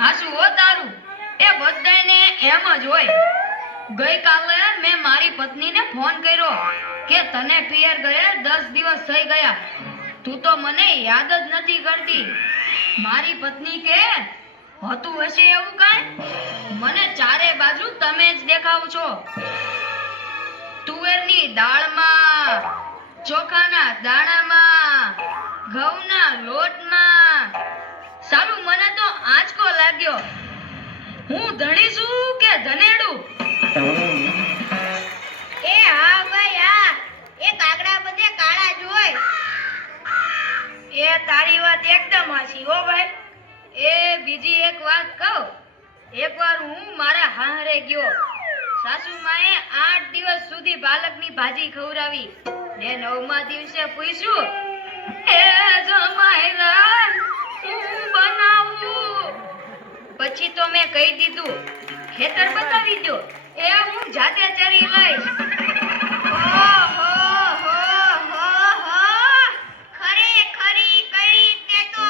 હાસુ હો તારું એ બધાને એમ જ હોય ગઈકાલે મેં મારી પત્નીને ફોન કર્યો કે તને પિયર ગયે 10 દિવસ થઈ ગયા તું તો મને યાદ જ નથી કરતી મારી પત્ની કે હોતું હશે એવું કાંઈ મને ચારે બાજુ તમે જ દેખાવ છો તુવેરની દાળમાં ચોખાના દાણામાં ઘઉંના લોટમાં સાલું મને તો આંચકો લાગ્યો હું ધણી છું કે ધનેડું એ હા ભાઈ હા એ કાગડા બધે કાળા જ હોય એ તારી વાત એકદમ હાચી હો ભાઈ એ બીજી એક વાત કહું એકવાર હું મારા હાહરે ગયો સાસુમાએ 8 દિવસ સુધી પાલકની ભાજી ખવડાવી ને 9મા દિવસે પૂછ્યું એ જમાઈલા હું બનાવું પછી તો મેં કહી દીધું ખેતર બતાવી દો એ હું જાતે ચરી લઈશ ઓહો હો હો હો ખરી કરી તે તો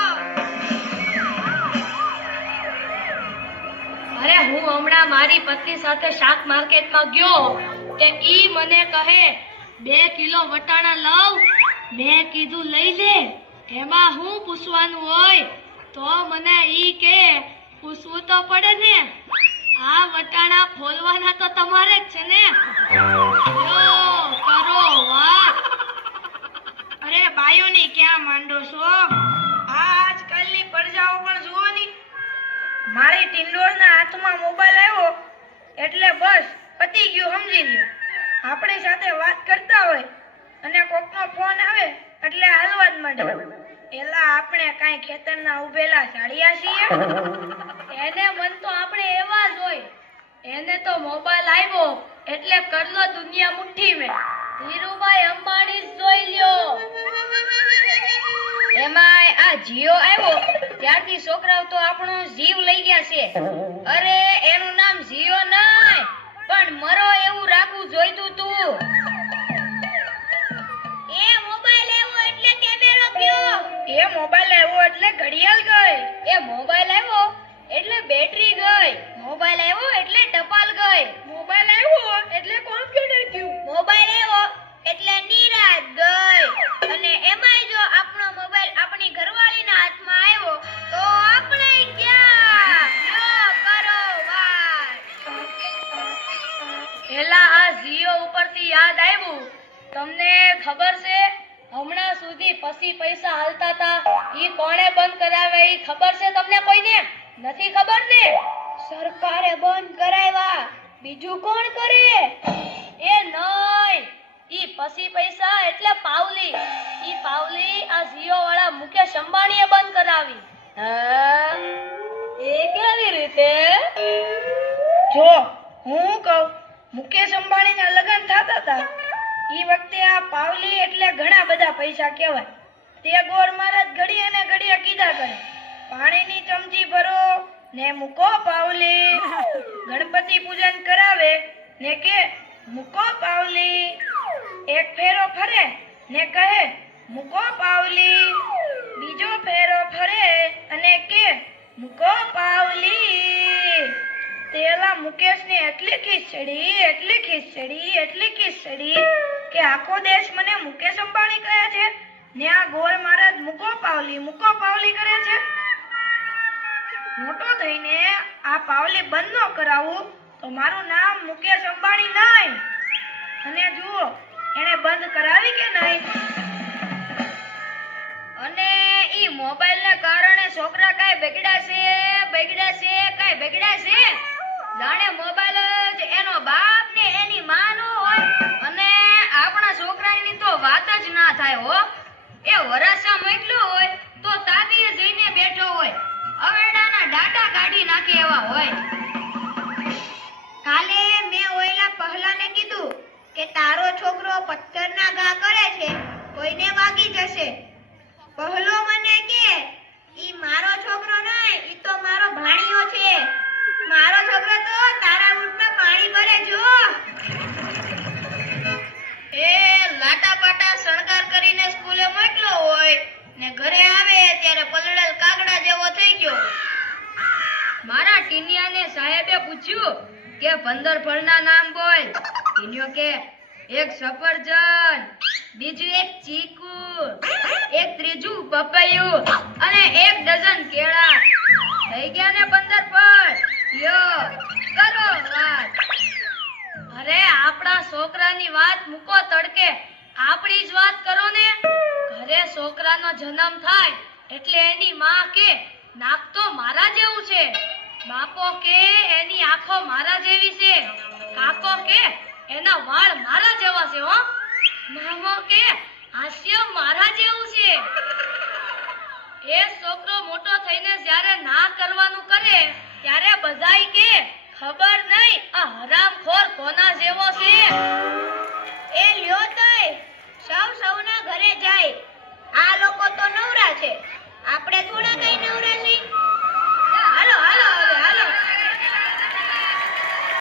અરે હું હમણાં મારી પત્ની સાથે શાક માર્કેટમાં ગયો તે ઈ મને કહે 2 કિલો વટાણા લાવ મેં કીધું લઈ લે એમાં હું પૂછવાનું હોય તો મને ઈ કે પૂછવું તો પડે ને આ વટાણા ફોલવાના તો તમારે જ છે ને લ્યો કરો વાત અરે બાયોની ક્યાં માંડો છો આજકાલની પરજાઓ પણ જુઓ ની મારી ટિંડોળના હાથમાં મોબાઈલ આવ્યો એટલે બસ પતી ગયું સમજી લ્યો આપણી સાથે વાત કરતા હોય અને કોકનો ફોન આવે એટલે હાલવા જ માંડે એલા આપણે કાઈ ખેતરના ઉભેલા સાડિયા છીએ એને મન તો આપણે એવા જ હોય એને તો મોબાઈલ આવ્યો એટલે કરલો દુનિયા મુઠ્ઠી મેં ધીરુભાઈ અંબાણી જ જોઈ લ્યો એમાંય આ જીઓ આવ્યો ત્યારથી છોકરાઓ તો આપણો જીવ લઈ ગયા છે અરે એનું નામ જીઓ નહીં પણ મરો એવું રાખવું જોઈતું તું એ મોબાઈલ આવ્યો એટલે કેમેરો ગયો એ મોબાઈલ આવ્યો એટલે ઘડિયાળ ગઈ એ મોબાઈલ આવ્યો એટલે બેટરી ગઈ મોબાઈલ આવ્યો એટલે ટપાલ ગઈ મોબાઈલ આવ્યો એટલે કોમ્પ્યુટર ગયું મોબાઈલ આવ્યો એટલે નિરાત ગઈ અને એમાંય જો આપણો મોબાઈલ આપણી ઘરવાળીના હાથમાં આવ્યો તો આપણે ક્યાં લ્યો કરો વાત એલા આ જીઓ ઉપરથી યાદ આવ્યું તમને ખબર છે હમણાં સુધી પછી પૈસા હાલતા હતા ઈ કોણે બંધ કરાવે ઈ ખબર છે તમને કોઈને નથી ખબર ને સરકારે બંધ કરાવ્યા બીજું કોણ કરે એ નહીં ઈ પછી પૈસા એટલે પાવલી ઈ પાવલી આ જીઓ વાળા મુકેશ અંબાણીએ બંધ કરાવી હા એ કેવી રીતે જો હું કહું મુકેશ અંબાણીના લગ્ન થતા હતા ઈ વખતે આ પાવલી એટલે ઘણા બધા પૈસા કહેવાય તે ગોળ મહારાજ ઘડી અને ઘડિયા કીધા કરે પાણીની ચમચી ભરો ને મૂકો પાવલી ગણપતિ પૂજન કરાવે ને કે મૂકો પાવલી એક ફેરો ફરે ને કહે મૂકો પાવલી બીજો ફેરો ફરે અને કે મૂકો પાવલી તેલા મુકેશને એટલી ખીચડી કે આખો દેશ મને મુકેશ અંબાણી કહે છે ને આ ગોળ મહારાજ મૂકો પાવલી કરે છે મોટો થઈને આ પાવલી બંધ ન કરાવું તો મારું નામ મુકેશ અંબાણી નહીં અને જુઓ એને બંધ કરાવી કે નહીં અને ઈ મોબાઈલને કારણે છોકરા કાઈ બગડ્યા છે જાણે મોબાઈલ જ એનો બાપ ને એની માં નો હોય અને આપણા છોકરાની તો વાત જ ના થાય હો એ વરાસા મોકલ્યો હોય તો તાબીએ જઈને બેઠો હોય અવેડાના ડાટા કાઢી નાખે એવા હોય કાલે મેં ઓયલા પહલાને કીધું કે તારો છોકરો પથ્થરના ઘા કરે છે કોઈને વાગી જશે પહલો મને કે ઈ મારો છોકરો નહીં ઈ તો મારો ભાણિયો છે મારો છોકરો તો તારા ઊંટમાં પાણી ભરે જો એ લાટા પાટા શણગાર કરીને સ્કૂલે મોકલ્યો હોય ને ઘરે આવે ત્યારે પલળેલ કાગડા જેવો થઈ ગયો પૂછ્યું કે 15 ફળના નામ બોલ. ઈન્યો કે એક સફરજન, બીજું એક ચીકુ, એક ત્રીજું પપૈયું અને 1 ડઝન કેળા. થઈ ગયા ને 15 ફળ. લ્યો કરો વાત. અરે આપણા છોકરાની વાત મૂકો તડકે, આપણી જ વાત કરો ને. ઘરે છોકરાનો જન્મ થાય એટલે એની માં કે નાક તો મારા જેવું છે, બાપો કે એની આંખો મારા જેવી છે, કાકો કે એના વાળ મારા જેવા છે હો, મામો કે હાસ્ય મારા જેવું છે. એ છોકરો મોટો થઈને જ્યારે ના કરવાનું કરે ત્યારે બધાય કે ખબર નહીં આ હરામખોર કોના જેવો છે. એ લ્યો તોય સૌના ઘરે જાય